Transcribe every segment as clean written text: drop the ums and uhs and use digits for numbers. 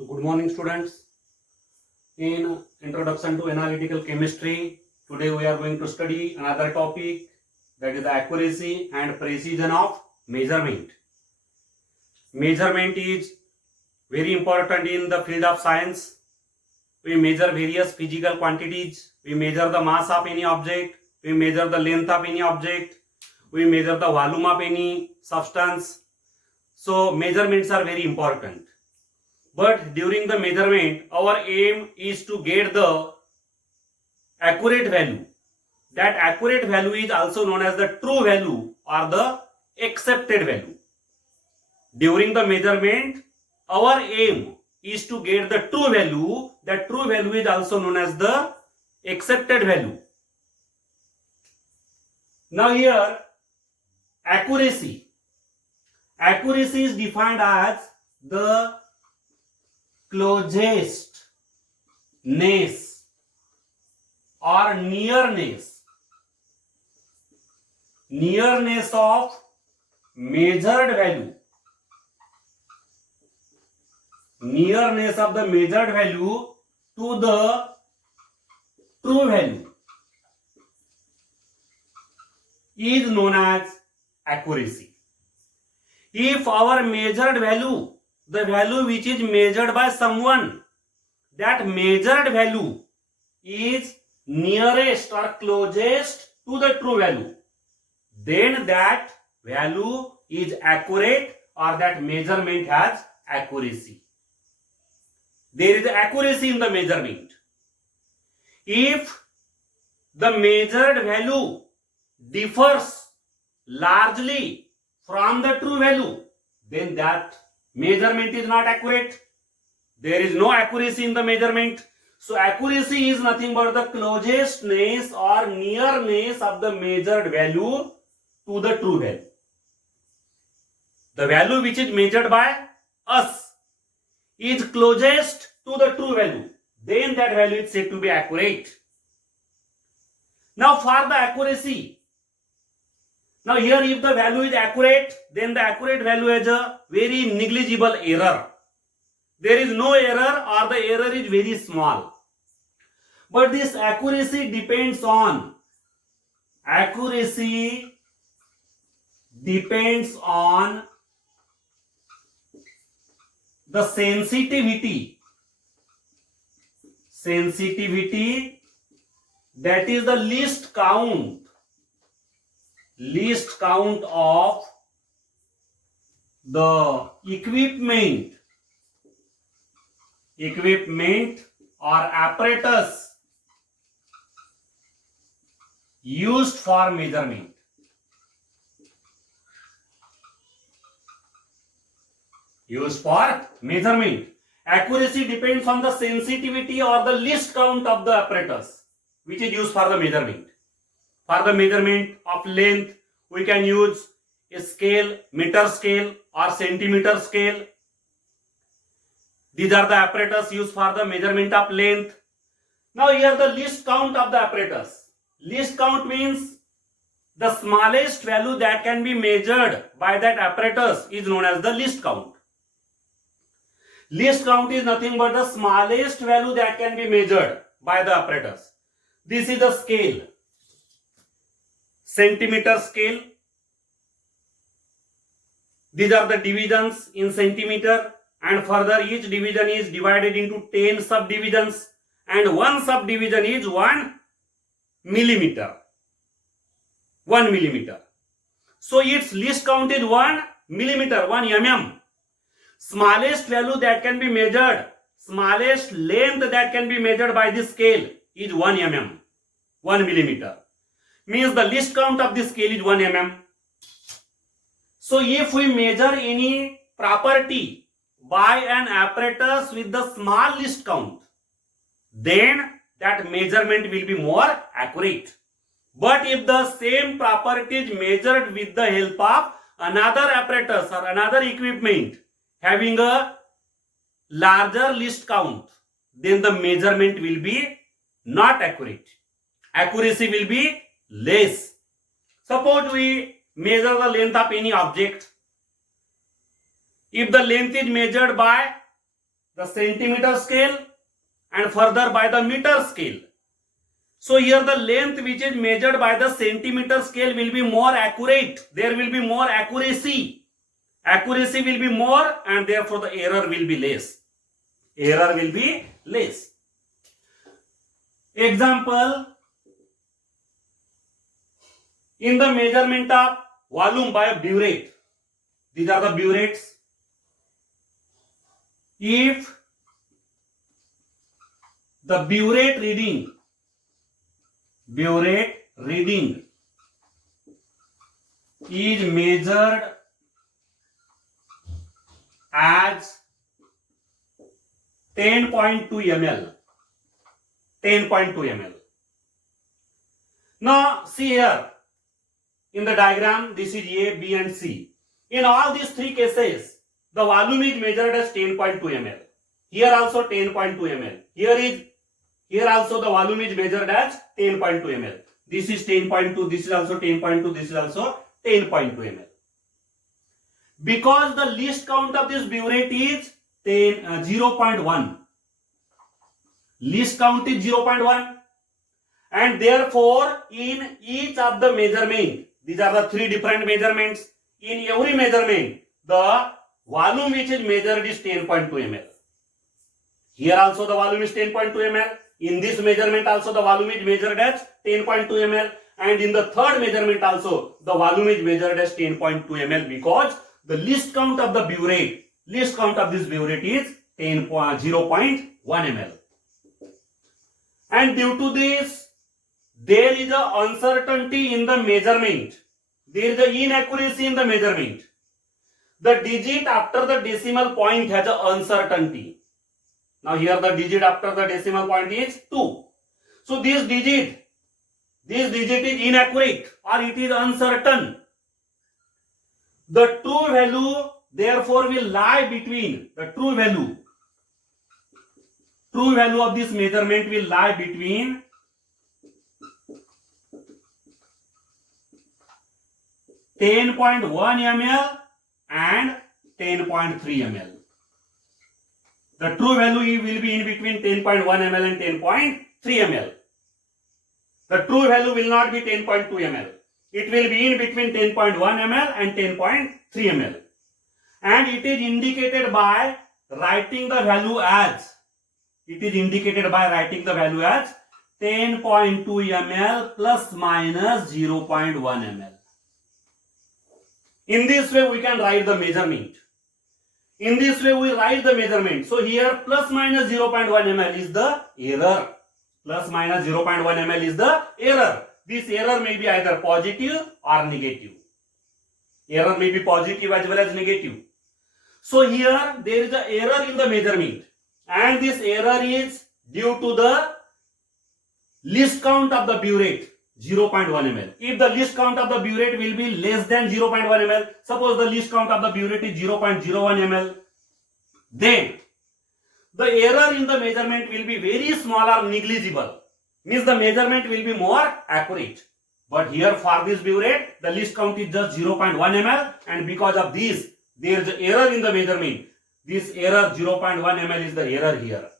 So good morning, students. In Introduction to Analytical Chemistry, today we are going to study another topic, that is the accuracy and precision of measurement. Measurement is very important in the field of science. We measure various physical quantities. We measure the mass of any object. We measure the length of any object. We measure the volume of any substance. So measurements are very important. But during the measurement, our aim is to get the accurate value. That accurate value is also known as the true value or the accepted value. During the measurement, our aim is to get the true value. That true value is also known as the accepted value. Now here, accuracy. Accuracy is defined as the closedness or nearness of measured value, nearness of the measured value to the true value is known as accuracy. If our measured value, the value which is measured by someone, that measured value is nearest or closest to the true value, then that value is accurate or that measurement has accuracy. There is accuracy in the measurement. If the measured value differs largely from the true value, then that measurement is not accurate. There is no accuracy in the measurement. So accuracy is nothing but the closedness or nearness of the measured value to the true value. The value which is measured by us is closest to the true value, then that value is said to be accurate. Now for the accuracy, now here if the value is accurate, then the accurate value has a very negligible error. There is no error or the error is very small. But this accuracy depends on the sensitivity, that is the least count of the equipment or apparatus used for measurement. Accuracy depends on the sensitivity or the least count of the apparatus which is used for the measurement. For the measurement of length, we can use a scale, meter scale or centimeter scale. These are the apparatus used for the measurement of length. Now here the least count of the apparatus. Least count means the smallest value that can be measured by that apparatus is known as the least count. Least count is nothing but the smallest value that can be measured by the apparatus. This is the scale. Centimeter scale. These are the divisions in centimeter, and further each division is divided into 10 subdivisions, and one subdivision is 1 millimeter. 1 millimeter. So its least count is 1 millimeter, 1 mm. Smallest value that can be measured, smallest length that can be measured by this scale is 1 mm, 1 millimeter. Means the least count of this scale is 1 mm. So if we measure any property by an apparatus with the small least count, then that measurement will be more accurate. But if the same property is measured with the help of another apparatus or another equipment having a larger least count, then the measurement will be not accurate. Accuracy will be less. Suppose we measure the length of any object. If the length is measured by the centimeter scale and further by the meter scale. So here the length which is measured by the centimeter scale will be more accurate. There will be more accuracy. Accuracy will be more and therefore the error will be less. Error will be less. Example, in the measurement of volume by a burette, these are the burettes. If the burette reading is measured as 10.2 ml. 10.2 ml. Now see here in the diagram, this is A, B and C. In all these three cases, the volume is measured as 10.2 ml. Here also 10.2 ml. Here also the volume is measured as 10.2 ml. This is 10.2, this is also 10.2, this is also 10.2 ml. Because the least count of this burette is 0.1. Least count is 0.1. And therefore, in each of the measurement, these are the three different measurements. In every measurement, the volume which is measured is 10.2 ml. Here also the volume is 10.2 ml. In this measurement also the volume is measured as 10.2 ml. And in the third measurement also the volume is measured as 10.2 ml because the least count of the burette, least count of this burette is 0.1 ml. And due to this, there is an uncertainty in the measurement. There is an inaccuracy in the measurement. The digit after the decimal point has an uncertainty. Now here the digit after the decimal point is 2. So this digit is inaccurate or it is uncertain. The true value therefore will lie between, the true value of this measurement will lie between 10.1 ml and 10.3 ml. The true value will be in between 10.1 ml and 10.3 ml. The true value will not be 10.2 ml. It will be in between 10.1 ml and 10.3 ml. And it is indicated by writing the value as 10.2 ml plus minus 0.1 ml. In this way we can write the measurement. In this way we write the measurement. So here plus minus 0.1 ml is the error. Plus minus 0.1 ml is the error. This error may be either positive or negative. Error may be positive as well as negative. So here there is an error in the measurement. And this error is due to the least count of the burette, 0.1 ml. If the least count of the burette will be less than 0.1 ml, suppose the least count of the burette is 0.01 ml, then the error in the measurement will be very small or negligible. Means the measurement will be more accurate. But here for this burette, the least count is just 0.1 ml and because of this, there is an error in the measurement. This error 0.1 ml is the error here.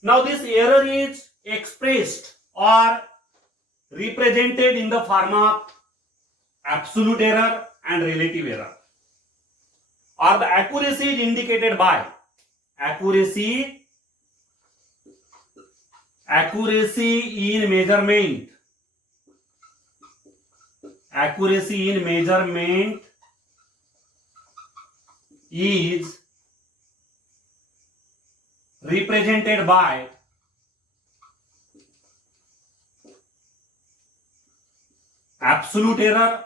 Now this error is expressed or represented in the form of absolute error and relative error. Or the accuracy is indicated by accuracy in measurement. Accuracy in measurement is represented by absolute error.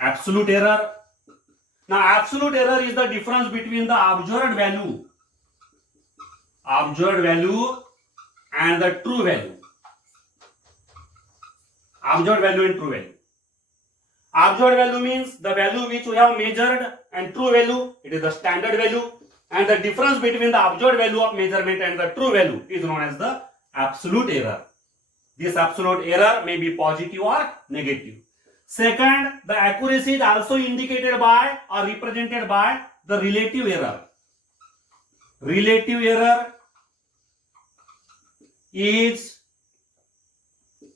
Absolute error. Now absolute error is the difference between the observed value and the true value. Observed value and true value. Observed value means the value which we have measured, and true value, it is the standard value, and the difference between the observed value of measurement and the true value is known as the absolute error. This absolute error may be positive or negative. Second, the accuracy is also indicated by or represented by the relative error. Relative error is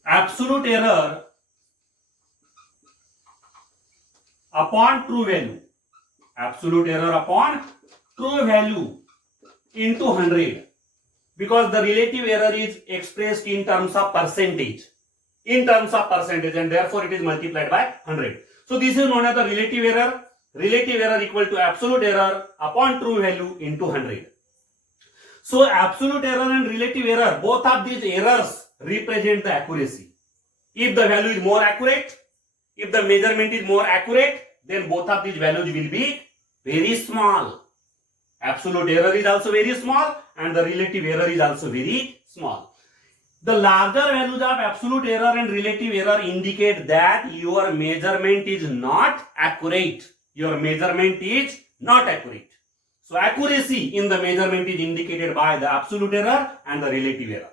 absolute error upon true value. Absolute error upon true value into 100, because the relative error is expressed in terms of percentage. In terms of percentage, and therefore it is multiplied by 100. So this is known as the relative error. Relative error equal to absolute error upon true value into 100. So absolute error and relative error, both of these errors represent the accuracy. If the value is more accurate, if the measurement is more accurate, then both of these values will be very small. Absolute error is also very small and the relative error is also very small. The larger values of absolute error and relative error indicate that your measurement is not accurate. Your measurement is not accurate. So accuracy in the measurement is indicated by the absolute error and the relative error.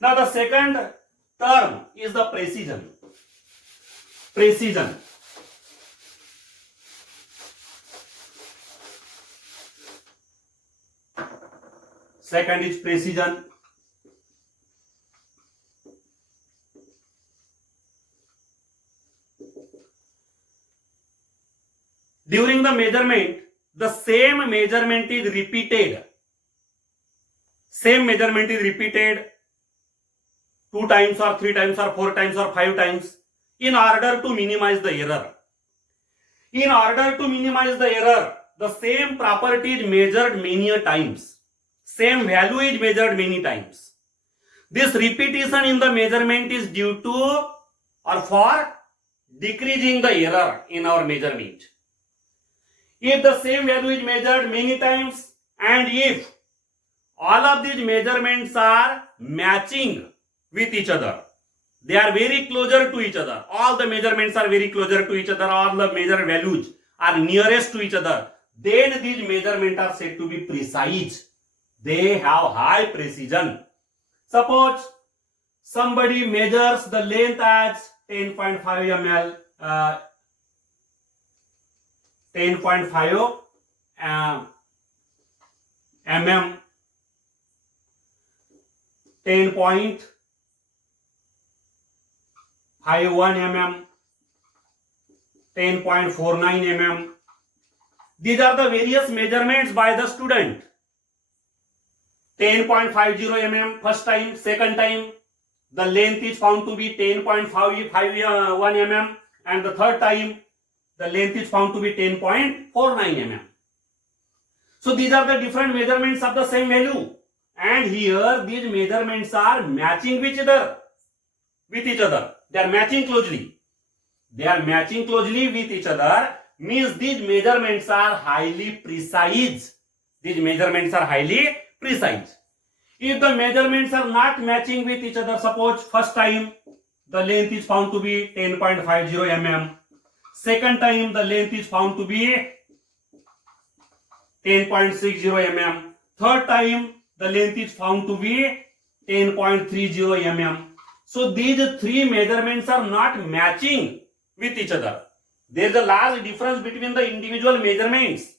Now the second term is the precision. Precision. Second is precision. During the measurement, the same measurement is repeated. Same measurement is repeated 2 times or 3 times or 4 times or 5 times in order to minimize the error. In order to minimize the error, the same property is measured many times. Same value is measured many times. This repetition in the measurement is due to or for decreasing the error in our measurement. If the same value is measured many times and if all of these measurements are matching with each other, they are very closer to each other, all the measurements are very closer to each other, all the measured values are nearest to each other, then these measurements are said to be precise. They have high precision. Suppose somebody measures the length as 10.5 ml, 10.5 mm, 10.51 mm, 10.49 mm. These are the various measurements by the student. 10.50 mm first time, second time the length is found to be 10.51 mm, and the third time the length is found to be 10.49 mm. So these are the different measurements of the same value, and here these measurements are matching with each other. They are matching closely. They are matching closely with each other, means these measurements are highly precise. These measurements are highly precise. If the measurements are not matching with each other, suppose first time the length is found to be 10.50 mm, second time the length is found to be 10.60 mm, third time the length is found to be 10.30 mm. So these three measurements are not matching with each other. There is a large difference between the individual measurements.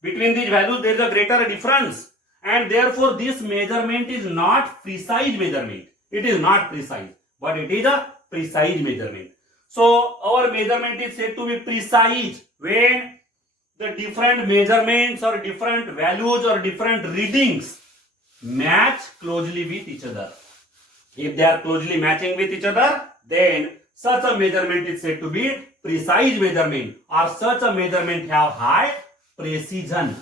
Between these values there is a greater difference, and therefore this measurement is not precise measurement. It is not precise, but it is a precise measurement. So our measurement is said to be precise when the different measurements or different values or different readings match closely with each other. If they are closely matching with each other, then such a measurement is said to be precise measurement, or such a measurement have high precision.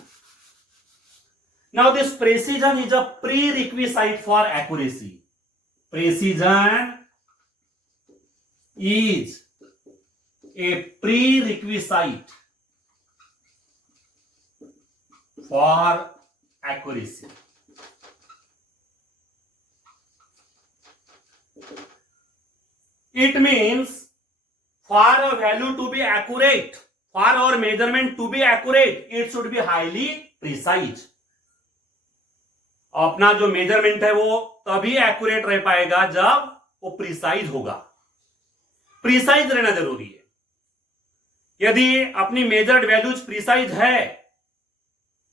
Now this precision is a prerequisite for accuracy. Precision is a prerequisite for accuracy. It means for a value to be accurate, for our measurement to be accurate, it should be highly precise. अपना जो measurement है वो तभी accurate रह पाएगा जब वो precise होगा. प्रिसाइज रहना जरूरी है। यदि अपनी मेजर्ड वैल्यूज प्रिसाइज है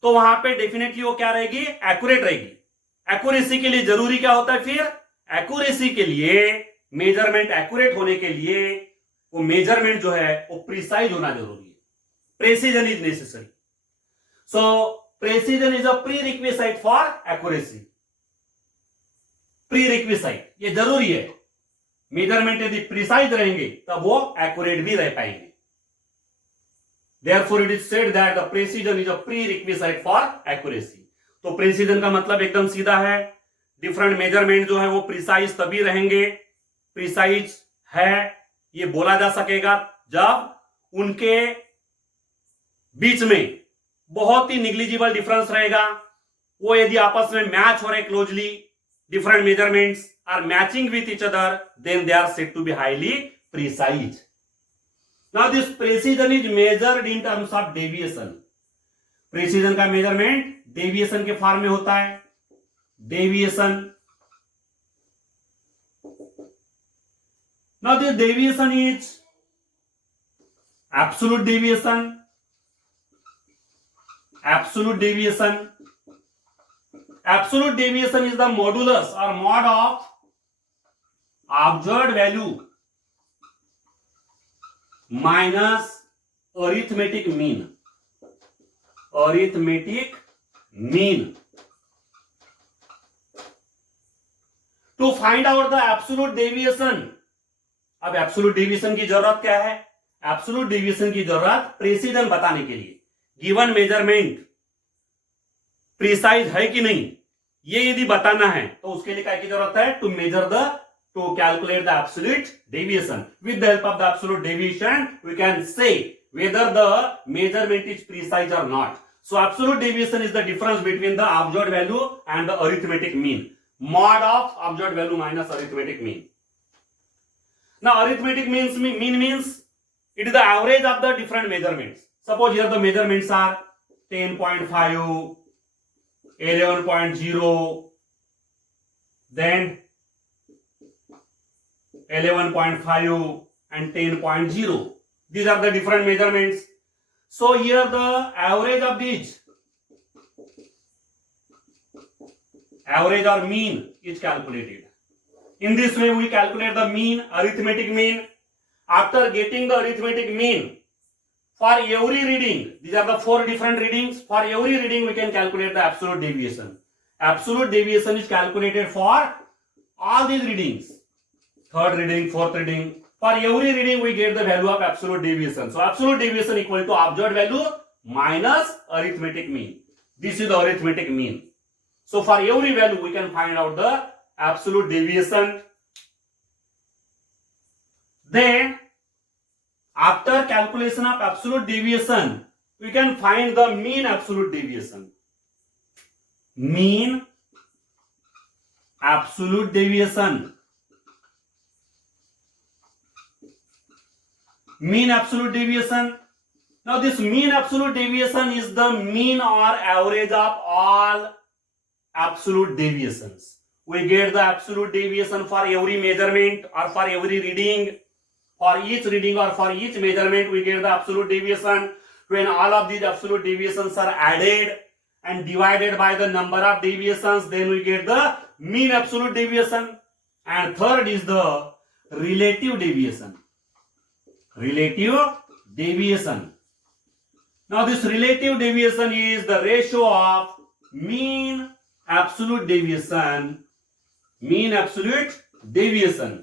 तो वहां पे डेफिनेटली वो क्या रहेगी, एक्यूरेट रहेगी। एक्यूरेसी के लिए जरूरी क्या होता है फिर, एक्यूरेसी के लिए, मेजरमेंट एक्यूरेट होने के लिए वो मेजरमेंट जो है वो प्रिसाइज होना जरूरी है। Precision is necessary. So precision is a pre requisite for accuracy. Pre requisite ये जरूरी है। मेजरमेंट यदि प्रिसाइज रहेंगे तब वो एक्यूरेट भी रह पाएंगे। Therefore it is said that the precision is a prerequisite for accuracy। तो प्रेसिजन का मतलब एकदम सीधा है, डिफरेंट मेजरमेंट जो है वो प्रिसाइज तभी रहेंगे, प्रिसाइज है ये बोला जा सकेगा जब उनके बीच में बहुत ही निग्लिजिबल डिफरेंस रहेगा। वो यदि आपस में मैच हो रहे closely, different measurements are matching with each other, then they are said to be highly precise। Now this precision is measured in terms of deviation। precision का measurement deviation के form में होता है। deviation, now this deviation is absolute deviation। absolute deviation, absolute deviation is the modulus or mod of observed value minus arithmetic mean। arithmetic mean to find out the absolute deviation। अब absolute deviation की जरूरत क्या है, absolute deviation की जरूरत precision बताने के लिए। गिवन मेजरमेंट प्रिसाइज है कि नहीं ये यदि बताना है तो उसके लिए क्या की जरूरत है, to measure the, to calculate the absolute deviation। with the help of the absolute deviation we can say whether the measurement is precise or not। so absolute deviation is the difference between the observed value and the arithmetic mean, mod of observed value minus arithmetic mean। now arithmetic mean means it is the average of the different measurements। suppose here the measurements are 10.5, 11.0, then 11.5 and 10.0। these are the different measurements। so here the average of these, average or mean is calculated। in this way we calculate the mean, arithmetic mean। after getting the arithmetic mean for every reading, these are the 4 different readings, for every reading we can calculate the absolute deviation। absolute deviation is calculated for all these readings, third reading, fourth reading, for every reading we get the value of absolute deviation। so absolute deviation equal to observed value minus arithmetic mean। this is the arithmetic mean। so for every value we can find out the absolute deviation। then after calculation of absolute deviation we can find the mean absolute deviation। mean absolute deviation, mean absolute deviation। now this mean absolute deviation is the mean or average of all absolute deviations। we get the absolute deviation for every measurement or for every reading, for each reading or for each measurement we get the absolute deviation। when all of these absolute deviations are added and divided by the number of deviations, then we get the mean absolute deviation। and third is the relative deviation। relative deviation, now this relative deviation is the ratio of mean absolute deviation, mean absolute deviation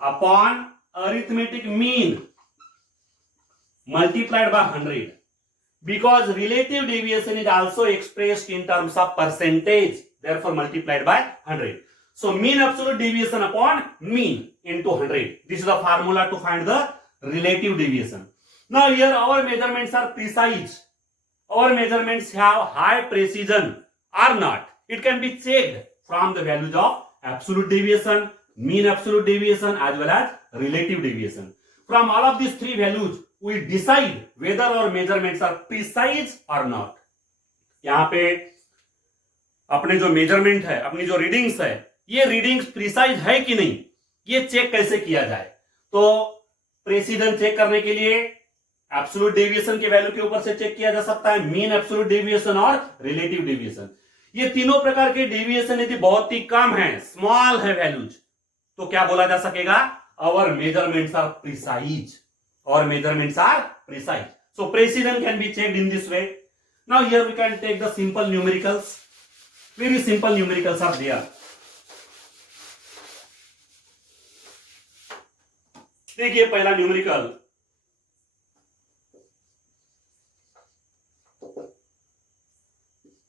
upon arithmetic mean multiplied by 100। because relative deviation is also expressed in terms of percentage, therefore multiplied by 100। so mean absolute deviation upon mean into 100, this is the formula to find the relative deviation। now here our measurements are precise, our measurements have high precision or not, it can be checked from the values of absolute deviation, mean absolute deviation as well as relative deviation। from all of these 3 values we decide whether our measurements are precise or not। यहाँ पे अपने जो measurement है, अपनी जो readings है, ये readings precise है कि नहीं ये चेक कैसे किया जाए, तो प्रेसिडेंस चेक करने के लिए एब्सोल्यूट डेविएशन के वैल्यू के ऊपर से चेक किया जा सकता है, मीन एब्सोल्यूट डेविएशन और रिलेटिव डेविएशन। ये तीनों प्रकार के डेविएशन यदि बहुत ही कम है, स्मॉल है वैल्यूज, तो क्या बोला जा सकेगा, आवर मेजरमेंट्स आर प्रिसाइज, और measurements are precise. So precision can be checked in this way. Now here we can take the simple numericals. Very simple numericals are there. देखिए पहला numerical,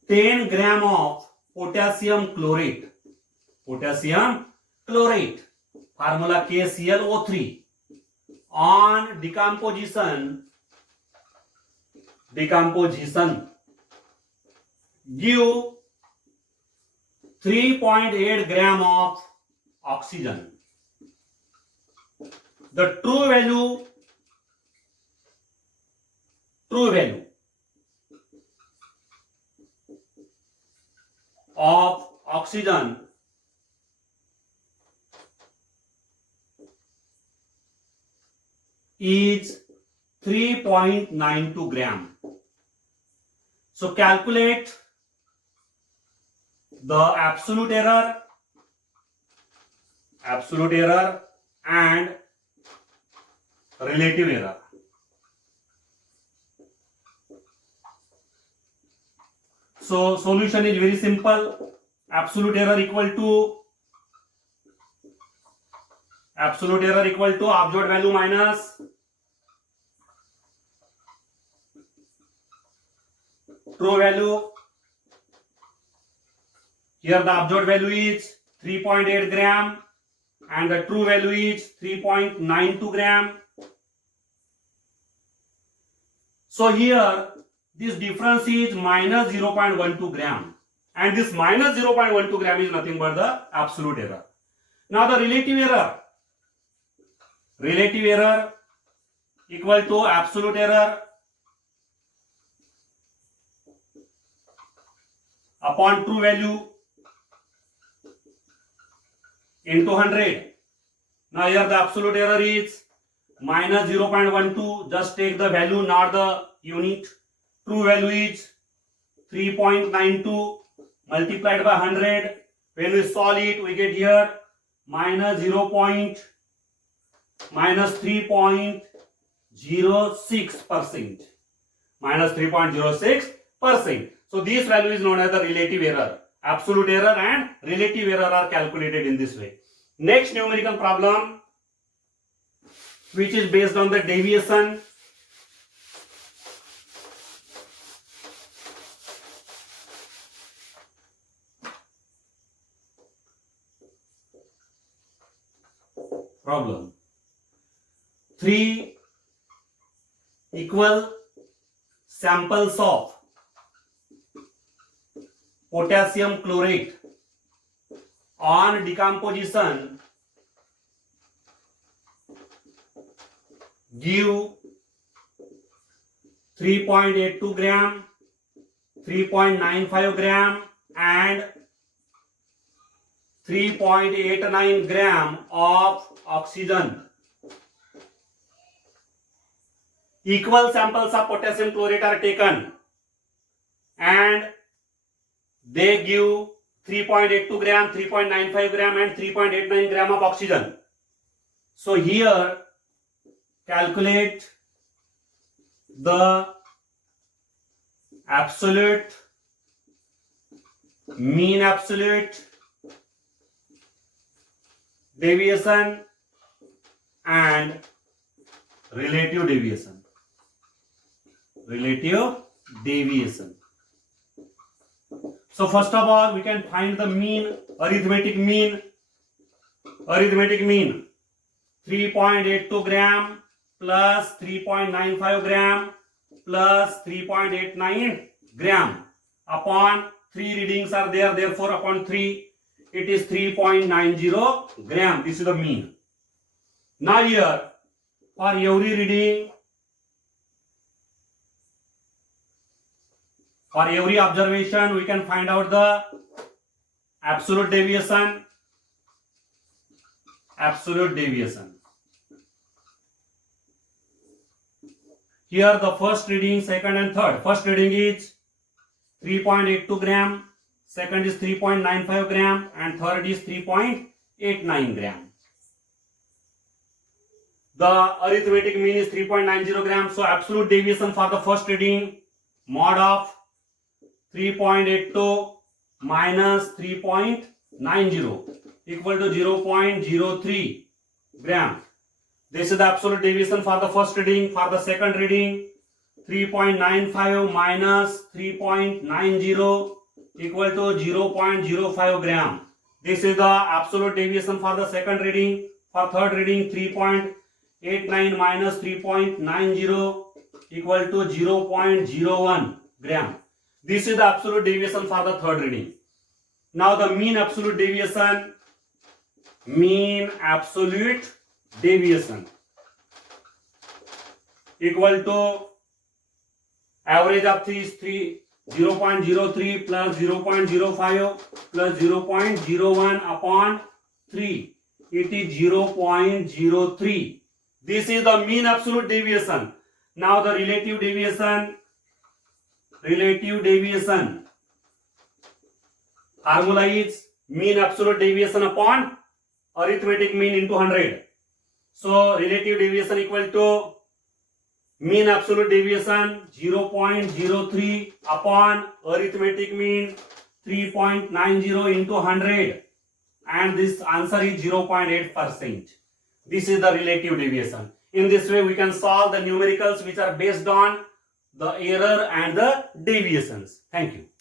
10 gram of potassium chlorate, potassium chlorate, formula KClO3, on decomposition give 3.8 gram of oxygen. The true value of oxygen is 3.92 gram. So calculate the absolute error and relative error. So solution is very simple. Absolute error equal to absolute value minus true value. Here the absolute value is 3.8 gram and the true value is 3.92 gram. So here this difference is minus 0.12 gram, and this minus 0.12 gram is nothing but the absolute error. Now the relative error equal to absolute error upon true value into 100. Now here the absolute error is minus 0.12. Just take the value, not the unit. True value is 3.92 multiplied by 100. When we solve it, we get here minus 3.06%. Minus 3.06%. So this value is known as the relative error. Absolute error and relative error are calculated in this way. Next numerical problem, which is based on the deviation. Problem. 3 equal samples of potassium chlorate on decomposition give 3.82 gram, 3.95 gram and 3.89 gram of oxygen. Equal samples of potassium chlorate are taken and they give 3.82 gram, 3.95 gram and 3.89 gram of oxygen. So here calculate the absolute, mean absolute deviation and relative deviation. So first of all, we can find the mean, arithmetic mean. 3.82 gram plus 3.95 gram plus 3.89 gram upon 3 readings are there, therefore upon 3 it is 3.90 gram. This is the mean. Now here for every reading, for every observation, we can find out the absolute deviation. Here the first reading, second and third. First reading is 3.82 gram, second is 3.95 gram and third is 3.89 gram. The arithmetic mean is 3.90 gram. So absolute deviation for the first reading, mod of 3.82 minus 3.90 equal to 0.03 gram. This is the absolute deviation for the first reading. For the second reading, 3.95 minus 3.90 equal to 0.05 gram. This is the absolute deviation for the second reading. For third reading, 3.89 minus 3.90 equal to 0.01 gram. This is the absolute deviation for the third reading. Now the mean absolute deviation equal to average of these 0.03 plus 0.05 plus 0.01 upon 3. It is 0.03. This is the mean absolute deviation. Now the relative deviation formula is mean absolute deviation upon arithmetic mean into 100. So relative deviation equal to mean absolute deviation 0.03 upon arithmetic mean 3.90 into 100, and this answer is 0.8%. This is the relative deviation. In this way we can solve the numericals which are based on the error and the deviations. Thank you.